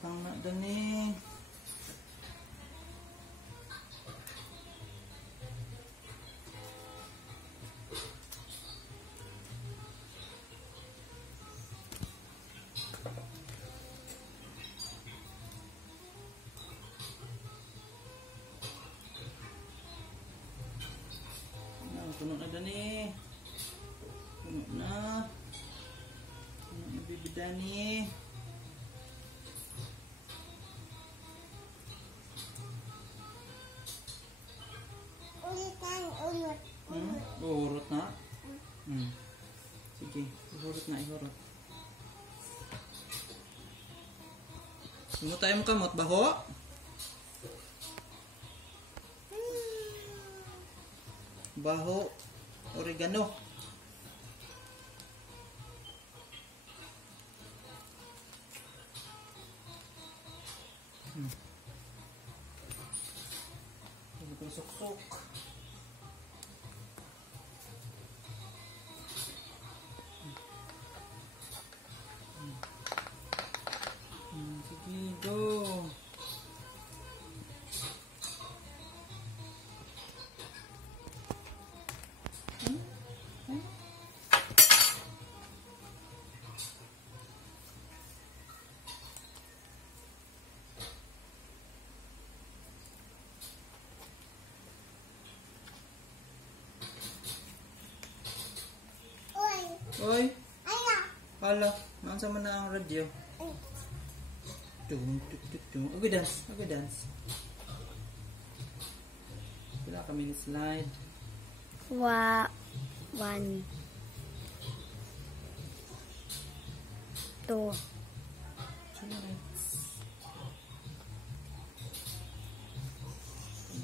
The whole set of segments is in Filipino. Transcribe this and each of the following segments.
Butang na dani. Puno na dani. Puno na. Puno na bibi dani. Urot na? Sige, ihurot na, ihurot. Ano tayo mo kamot? Baho? Baho, oregano. Ano ko suksok? Sige, go. Oy. Hala, nasa man na ang radio. Tung tung tung tung. Okay dance, okay dance. Pila kami ni slide. 1 2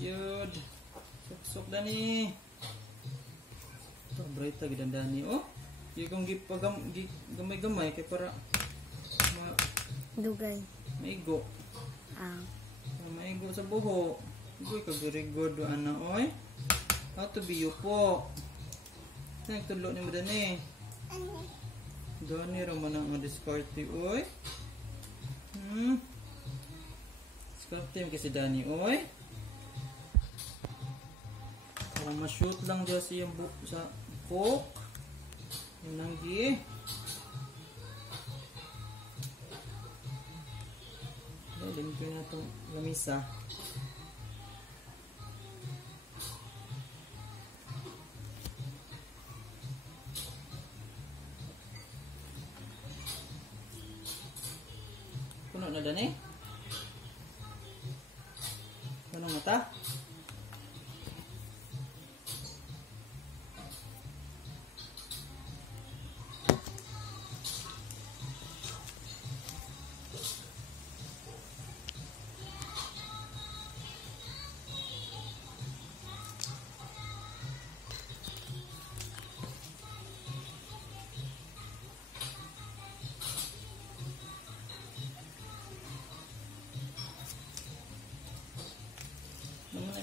Yud. Sok-sok dani. Ito, bright lagi dan dani. Oh, yung gamay-gamay kay para dugay. Maigo. Maigo sa buho. Uy, very good ana oy. How to be you po. Nagtulo ni mo dani. Dani ra man ang diskarte oy. Diskarte mo kasi dani oy. Para ma-shoot lang dyan siya sa coke. Yung nanggi. Limpyo na itong lamisa. Puno na dani? Punong mata?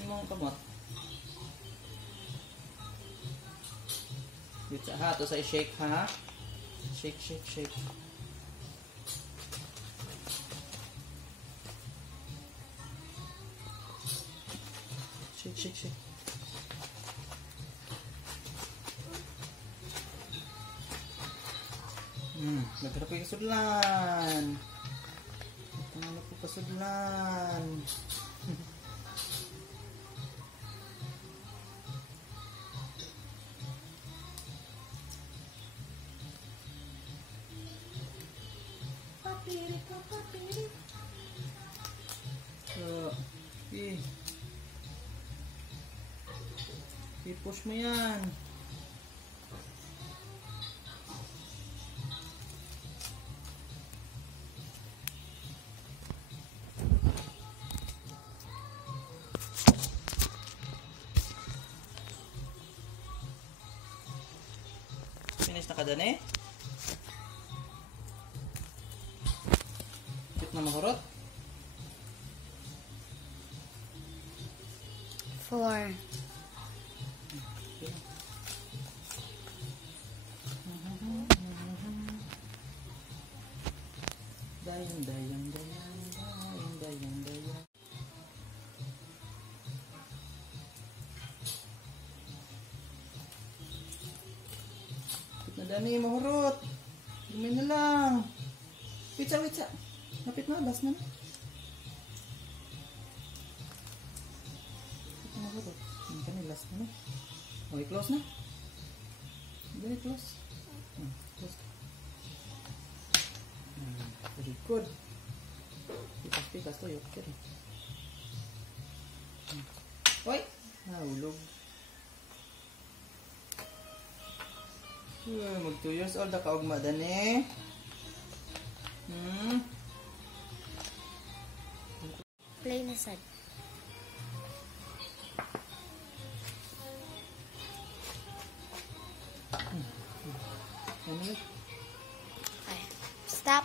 Mong kamot. Dito ha, to sa shake ha. Shake, shake, shake. Shake, shake, shake. Nagharap ko yung kasudlan. Nagharap ko kasudlan. I-push mo yan. Finish na ka dyan eh. Kit na mahurot. 4 Dayang, dayang, dayang. Madani, mahurot. Gumay na lang. Witsa. Lapit na, last na. Mahurot. Kani, last na. Okay, close na. Very close. Close ka. Very good. Pikas to, yuk. Oy! Nahulog. Mag 2 years old na kaugma dani. Play na sad. Ano? Okay. Stop.